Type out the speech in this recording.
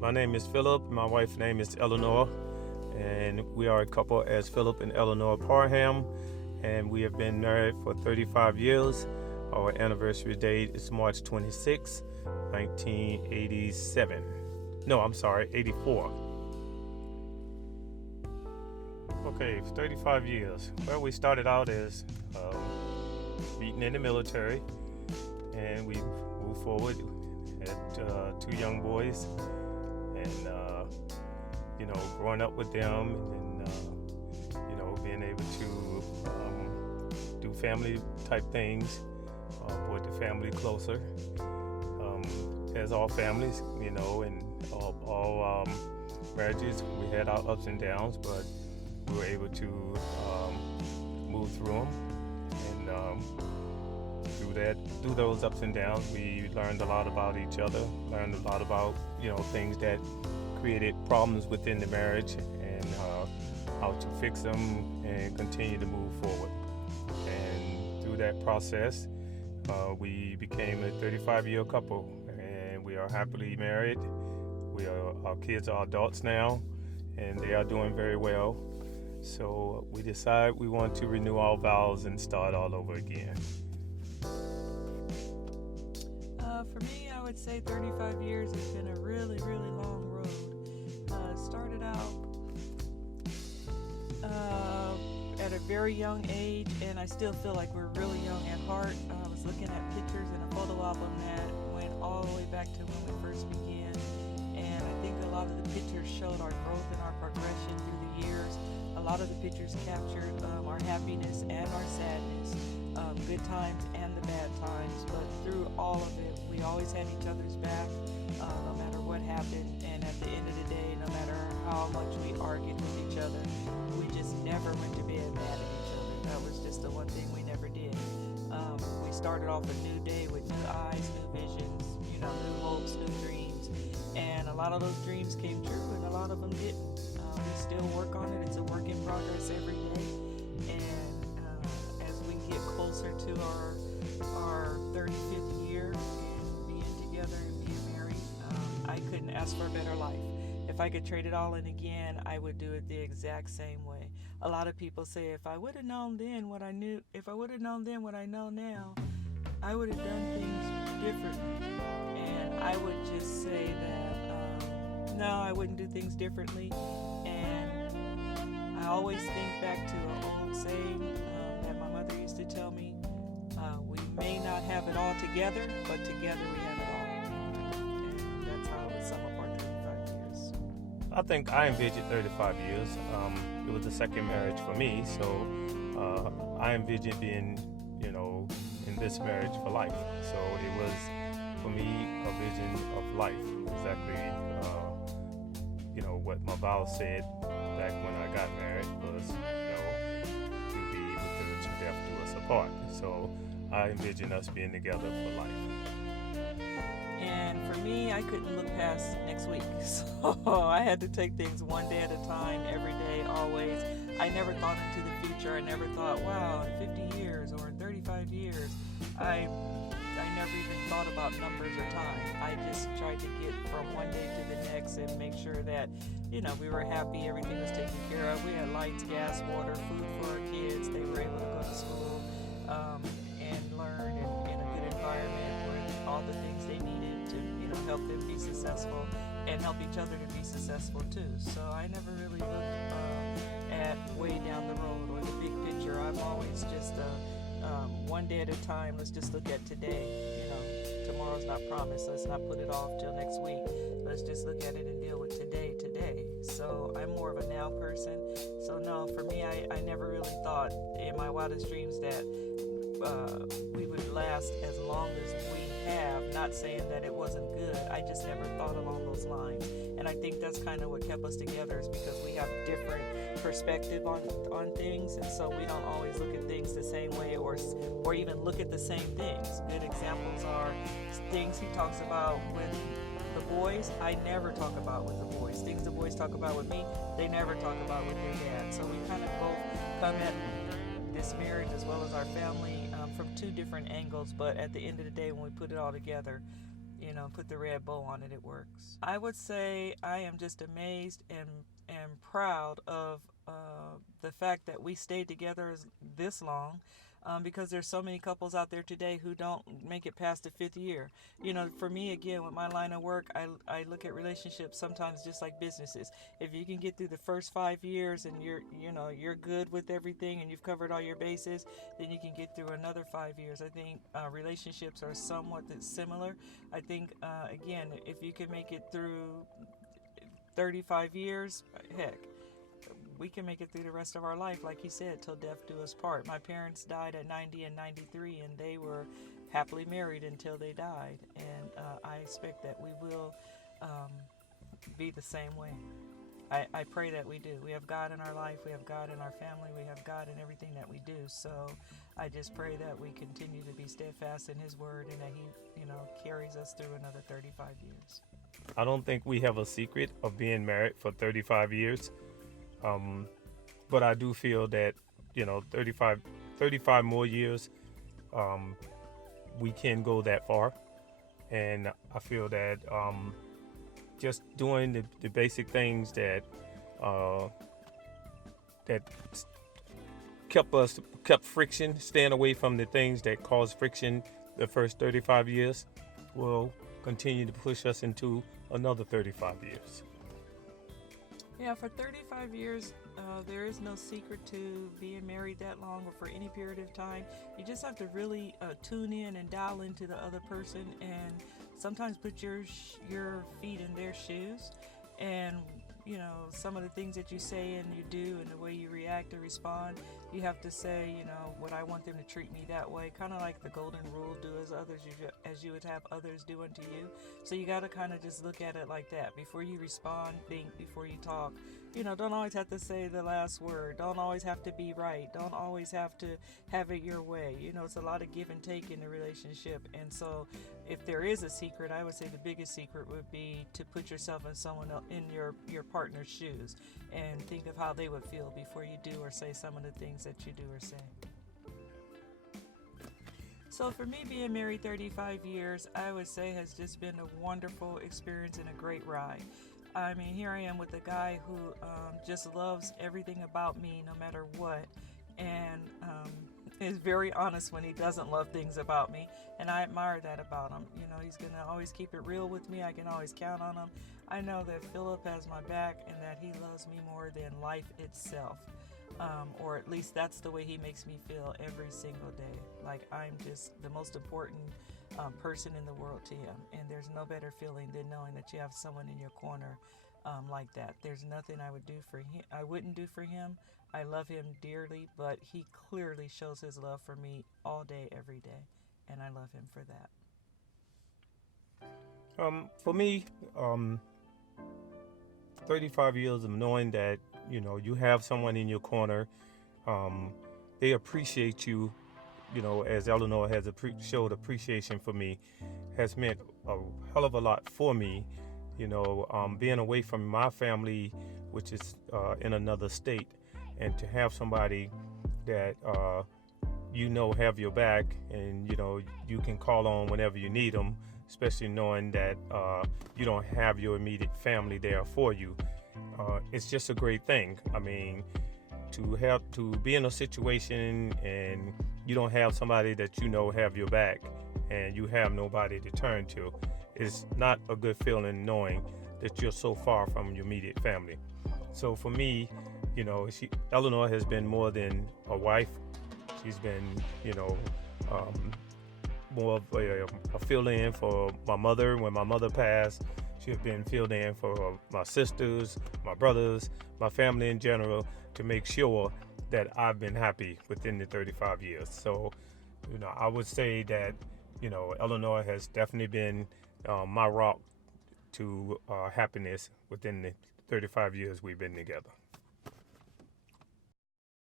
My name is Philip. My wife's name is Eleanor, and we are a couple as Philip and Eleanor Parham, and we have been married for 35 years. Our anniversary date is March 26, 1987. No, I'm sorry, 84. Okay, 35 years. Well, we started out as meeting in the military, and we moved forward, had two young boys, and growing up with them, and being able to do family type things, brought the family closer, as all families, and all marriages, we had our ups and downs, but we were able to move through them, and through those ups and downs, we learned a lot about each other, learned a lot about things that created problems within the marriage, and how to fix them and continue to move forward. And through that process, we became a 35-year couple, and we are happily married. Our kids are adults now, and they are doing very well. So we decided we want to renew our vows and start all over again. For me, I would say 35 years has been a really, really long road. Started out at a very young age, and I still feel like we're really young at heart. I was looking at pictures in a photo album that went all the way back to when we first began, and I think a lot of the pictures showed our growth and our progression through the years. A lot of the pictures captured our happiness and our sadness, good times and the bad times, but through all of it, we always had each other's back, no matter what happened, and at the end of the day, no matter how much we argued with each other, we just never went to bed mad at each other. That was just the one thing we never did. We started off a new day with new eyes, new visions, new hopes, new dreams, and a lot of those dreams came true, and a lot of them didn't. We still work on it. It's a work in progress every day, and as we get closer to our 35th year and being together and being married, I couldn't ask for a better life. If I could trade it all in again, I would do it the exact same way. A lot of people say, if I would have known then what I know now, I would have done things differently. And I would just say that no, I wouldn't do things differently. And I always think back to an old saying that my mother used to tell me, we may not have it all together, but together we have it all. And that's how I would sum up our 35 years. I think I envisioned 35 years. It was the second marriage for me, so I envisioned being, in this marriage for life. So it was, for me, a vision of life. Exactly, what my vows said back when I got married was, to be with her to death do us apart. So I envision us being together for life. And for me, I couldn't look past next week. So I had to take things one day at a time, every day, always. I never thought into the future. I never thought, wow, in 50 years or in 35 years. I never even thought about numbers or time. I just tried to get from one day to the next and make sure that, we were happy, everything was taken care of. We had lights, gas, water, food for our kids. They were able to go to school and learn in a good environment with all the things they needed to, help them be successful and help each other to be successful too. So I never really looked at way down the road or the big picture. I'm always just one day at a time. Let's just look at today. Tomorrow's not promised. Let's not put it off till next week. Let's just look at it and deal with today. So I'm more of a now person. So no, for me, I never really thought in my wildest dreams that we would last as long as we have. Not saying that it wasn't good. I just never thought along those lines. And I think that's kind of what kept us together, is because we have different perspective on things, and so we don't always look at things the same way or even look at the same things. Good examples are things he talks about with the boys, I never talk about with the boys. Things the boys talk about with me, they never talk about with their dad. So we kind of both come at this marriage as well as our family from two different angles, but at the end of the day, when we put it all together, put the red bow on it, it works. I would say I am just amazed and proud of the fact that we stayed together this long. Because there's so many couples out there today who don't make it past the fifth year. For me, again, with my line of work, I look at relationships sometimes just like businesses. If you can get through the first 5 years and you're good with everything and you've covered all your bases, then you can get through another 5 years. I think relationships are somewhat similar. I think, again, if you can make it through 35 years, heck, we can make it through the rest of our life, like he said, till death do us part. My parents died at 90 and 93, and they were happily married until they died. And I expect that we will be the same way. I pray that we do. We have God in our life. We have God in our family. We have God in everything that we do. So I just pray that we continue to be steadfast in His Word and that He, carries us through another 35 years. I don't think we have a secret of being married for 35 years. But I do feel that, 35 more years, we can go that far. And I feel that just doing the basic things that kept friction, staying away from the things that cause friction the first 35 years will continue to push us into another 35 years. Yeah, for 35 years, there is no secret to being married that long or for any period of time. You just have to really tune in and dial into the other person and sometimes put your feet in their shoes. And, some of the things that you say and you do and the way you react or respond, you have to say, would I want them to treat me that way? Kind of like the golden rule, do as you would have others do unto you. So you got to kind of just look at it like that. Before you respond, think before you talk. Don't always have to say the last word. Don't always have to be right. Don't always have to have it your way. It's a lot of give and take in the relationship. And so if there is a secret, I would say the biggest secret would be to put yourself in someone else, in your partner's shoes and think of how they would feel before you do or say some of the things that you do or say. So for me, being married 35 years, I would say has just been a wonderful experience and a great ride. I mean, here I am with a guy who just loves everything about me no matter what, and is very honest when he doesn't love things about me, and I admire that about him. He's going to always keep it real with me. I can always count on him. I know that Philip has my back and that he loves me more than life itself, or at least that's the way he makes me feel every single day. Like I'm just the most important person in the world to him, and there's no better feeling than knowing that you have someone in your corner like that. There's nothing I wouldn't do for him. I love him dearly, but he clearly shows his love for me all day, every day, and I love him for that. For me, 35 years of knowing that you have someone in your corner, they appreciate you. As Eleanor has showed appreciation for me, has meant a hell of a lot for me. Being away from my family, which is in another state, and to have somebody that have your back, and you can call on whenever you need them, especially knowing that you don't have your immediate family there for you. It's just a great thing. I mean, to be in a situation and you don't have somebody that have your back and you have nobody to turn to, is not a good feeling knowing that you're so far from your immediate family. So for me, Eleanor has been more than a wife. She's been, more of a fill-in for my mother when my mother passed. She has been filled in for my sisters, my brothers, my family in general, to make sure that I've been happy within the 35 years. So, I would say that, Eleanor has definitely been my rock to happiness within the 35 years we've been together.